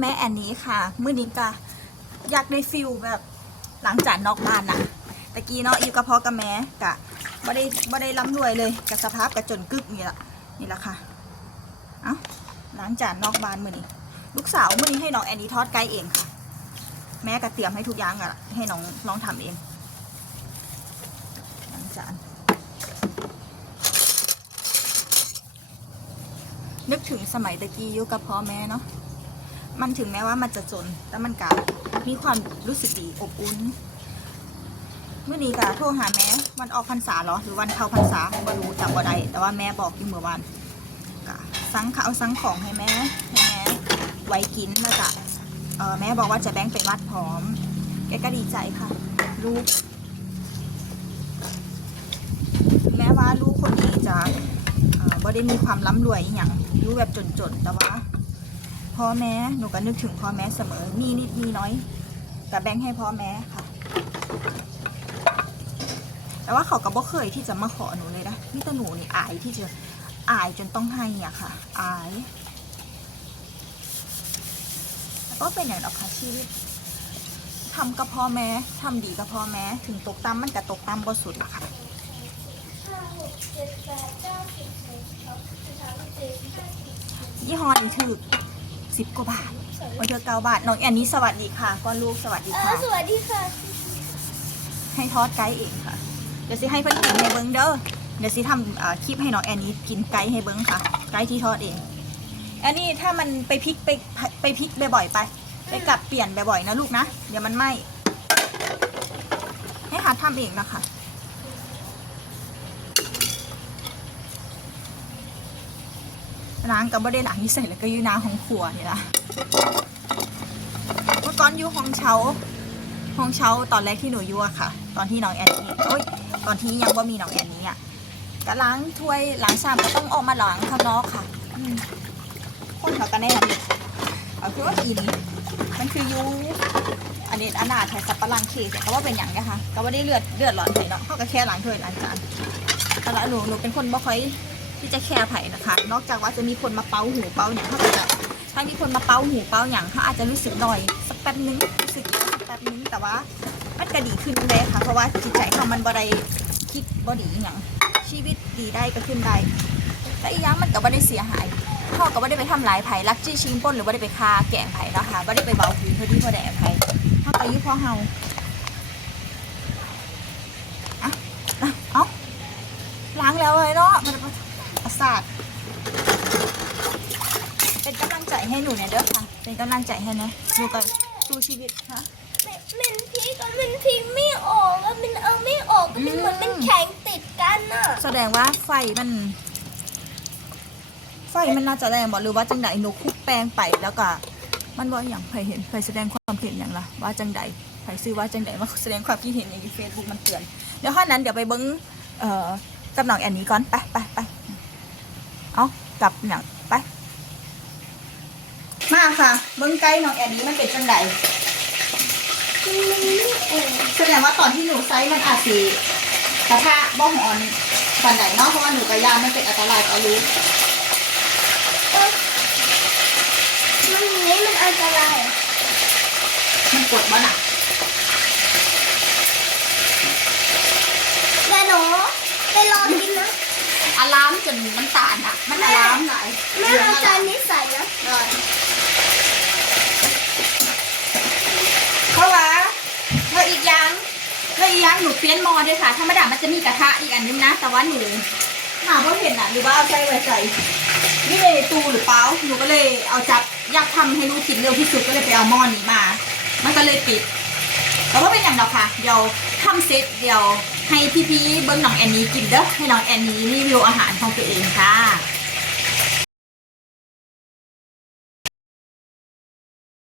แม่แอนนี้ค่ะมื่อนี้ก็อยากได้ฟิลแบบหลังจากนอกบ้านนะตะกี้เนาะอยู่กับพ่อกับแม่กะบ่ได้บ่ได้ร่ำรวยเลยกับสภาพกระจนกึกนี่ละนี่ละค่ะเอ้าหลังจากนอกบ้านมื่อนี้ลูกสาวมื่อนี้ให้น้องแอนนี่ทอดไก่เองค่ะ แม่ก็เตรียมให้ทุกอย่างอะให้น้องน้องทำเอง หลังจากนึกถึงสมัยตะกี้อยู่กับพ่อแม่เนาะ มันถึงแม้ว่ามันจะจน แต่มันกลับมีความรู้สึกดีอบอุ่นเมื่อนี้ก็โทรหาแม่วันออกพรรษาเหรอหรือวันเข้าพรรษาไม่รู้จำบ่ได้แต่ว่าแม่บอกอยู่เมื่อวานก็สั่งข้าวสั่งของให้แม่ให้แม่ไว้กินแล้วก็เออแม่บอกว่าจะแบ่งไปวัดพร้อม แกก็ดีใจค่ะลูกแม้ว่าลูกคนนี้จะเอ่อบ่ได้มีความร่ำรวยอย่างรู้แบบจนๆ แต่ว่า พ่อแม่หนูก็นึกถึงพ่อแม่เสมอ มีนิดมีน้อยกับแบ่งให้พ่อแม่ค่ะ แต่ว่าเขาก็บ่เคยที่จะมาขอหนูเลยนะนี่แต่หนูนี่อายที่จะอายจนต้องให้อะค่ะ อายก็เป็นอย่างดอกค่ะชีวิตทำกับพ่อแม่ทำดีกับพ่อแม่ถึงตกต่ำมันก็ตกต่ำบ่สุดละค่ะห้าหกเจ็ดแปดเก้าสิบสิบเอ็ดสิบสองสิบสามสิบสี่สิบห้าสิบหกยี่ห้อนี้ถือ สิบกว่าบาทวันเธอเก้าบาท น้องแอนนี้สวัสดีค่ะก้อนลูกสวัสดีเอค่ะอสวัสดีค่ะ ให้ทอดไก่เองค่ะ เดี๋ยวสิให้เพื่อนกินให้เบิ้งเด้อ เดี๋ยวสิทำเอ่อคลิปให้น้องแอนนี่กินไก่ให้เบิ้งค่ะ ไก่ที่ทอดเอง อันนี้ถ้ามันไปพลิกไปไปพลิกบ่อยๆไป ไปกลับเปลี่ยนบ่อยๆนะลูกนะ เดี๋ยวมันไหม้ ให้หาทำเองนะคะ ล้างกับบ่ได้ล้างนี่ใส่แล้วก็อยูหนาของครัวนี่ละเมื่อก่อนอยู่ห้องเช้าห้องเช่าตอนแรกที่หนูอยู่อะค่ะ ตอนที่น้องแอนนี่โอ้ยตอนที่ยังว่ามีน้องแอนนี่อะก็ล้างถ้วยล้างชามก็ต้องออกมาล้างข้างนอกค่ะคนเขาก็แน่นเอาคือว่ากินมันคือยูอันนี้อนาถไทยสับปะรังเคสเขาว่าเป็นอย่างนะคะก็ว่าได้เลือดเลือดร้อนไผ่เนาะเขาก็แค่ล้างถ้วยล้างจานแต่ละหนูหนูเป็นคนบ่ค่อย ที่จะแคร์ไผ่นะคะ นอกจากว่าจะมีคนมาเป้าหูเป้าอย่างเขาก็จะถ้ามีคนมาเป้าหูเป้าอย่างเขาอาจจะรู้สึกหน่อย สักแป๊บนึงรู้สึกสักแป๊บนึงแต่ว่ามันก็ดีขึ้นเลยค่ะ เพราะว่าจิตใจเขามันบ่ได้คิดบ่ดีอย่างชีวิตดีได้ก็ขึ้นได้แต่อีกอย่างมันก็บ่ได้เสียหายพ่อก็บ่ได้ไปทำลายไผ่ลักจี้ชิงปล้นหรือบ่ได้ไปฆ่าแกงไผ่นะคะบ่ได้ไปเบาพื้นเพื่อที่พ่อแดดไผ่เฮาก็อยุพ่อเฮาอะอะเอ้าล้างแล้วเลยเนาะมันประสาท เป็นกำลัง ใจให้หนูเนี่ยเด้อค่ะ เป็นกำลังใจให้นะหนูก็สู้ชีวิตค่ะมันพีก็มันพีไม่ออกแล้วมันเอาไม่ออกก็มันเหมือนมันแข็งติดกันน่ะแสดงว่าไฟมัน ไฟมันน่าจะแรงบอกหรือว่าจังใดหนูคุกแป้งไปแล้วก็มันว่าอย่างใครเห็นใครแสดงความเห็นอย่างละว่าจังใดใครซื้อว่าจังใดมาแสดงความคิดเห็นอย่างในเฟซบุ๊กมันเตือนเดี๋ยวข้อนั้นเดี๋ยวไปเบิ้งเอ่อกับน้องแอนนี้ก่อนไปไปไปเอากลับอย่างไป มาค่ะเบิ้งใกล้น้องแอนนี้มันเป็นจังใดมันไม่ออกแสดงว่าตอนที่หนูไซส์มันอาจสีกระทะบ้องอ่อนปันไหนเนาะเพราะว่าหนูกระยามันเป็นอันตรายต่อลูกเออมันอย่างนี้มันอันตรายมันกดบ้าน่ะแต่หนูไปรอกินนะอะลามจนมันตานอะ มันอะลามไหลาย แม่เอาจานนี้ใส่นะ ได้เพราะว่าแล้วอีกอย่างแล้วอีกอย่าง หนูเปลี่ยนหมอด้วยค่ะธรรมดามันจะมีกระทะอีกอันนึงนะ แต่ว่าหนูหาว่าเห็นอะหรือว่าเอาใส่ไว้ใส่นี่เลยตูหรือเปล่าหนูก็เลยเอาจับอยากทำให้ลูกกินเร็วที่สุดก็เลยไปเอาหม้อนี้มา มันก็เลยปิดแต่ว่าเป็นอย่างเดียวค่ะ เดี๋ยวทำเสร็จเดี๋ยวให้พี่ๆเบิ้งน้องแอนนี่กินเด้อให้น้องแอนนี่รีวิวอาหารของตัวเองค่ะ